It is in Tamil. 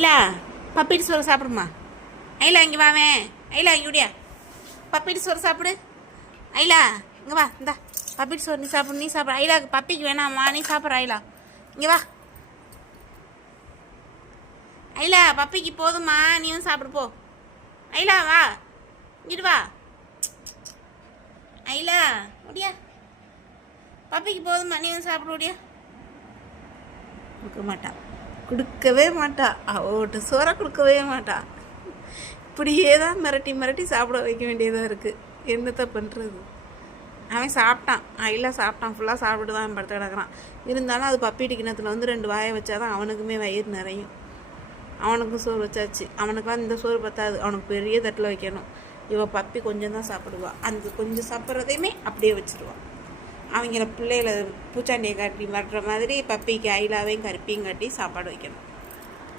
ஐலா பப்பீட்டு சோறு சாப்பிடுமா? ஐலா இங்கே வாவே. ஐலா இங்கே விடியா. பப்பீட்டு சோறு சாப்பிடு. ஐலா இங்கே வா. இந்தா பப்பீட்டு சோறு நீ சாப்பிடு. நீ சாப்பிடு. ஐலா பப்பிக்கு வேணாம்மா, நீ சாப்பிட்ற. ஐலா இங்கே வா. ஐலா பப்பிக்கு போதுமா, நீயும் சாப்பிடு போ. ஐலா வா, இங்கிட்டு வா. ஐலா முடியா. பப்பிக்கு போதுமா, நீயும் சாப்பிட முடியா. கொடுக்க மாட்டா, கொடுக்கவே மாட்டா. அவட்ட சோறை கொடுக்கவே மாட்டா. இப்படியே தான் மிரட்டி மிரட்டி சாப்பிட வைக்க வேண்டியதாக இருக்குது. என்னத்தை பண்ணுறது? அவன் சாப்பிட்டான், ஐலா சாப்பிட்டான், ஃபுல்லாக சாப்பிட்டு தான் படுத்து கிடக்குறான். இருந்தாலும் அது பப்பீட்டு கிணத்துல வந்து 2 வாயை வச்சா தான் அவனுக்குமே வயிறு நிறையும். அவனுக்கும் சோறு வச்சாச்சு. அவனுக்குலாம் இந்த சோறு பத்தாது, அவனுக்கு பெரிய தட்டில் வைக்கணும். இவள் பப்பி கொஞ்சம் தான் சாப்பிடுவாள். அந்த கொஞ்சம் சாப்பிட்றதையுமே அப்படியே வச்சுருவான். அவங்கள பிள்ளைகளை பூச்சாண்டியை காட்டி மாட்டுற மாதிரி பப்பிக்கு ஐலாவையும் கருப்பையும் காட்டி சாப்பாடு வைக்கணும்.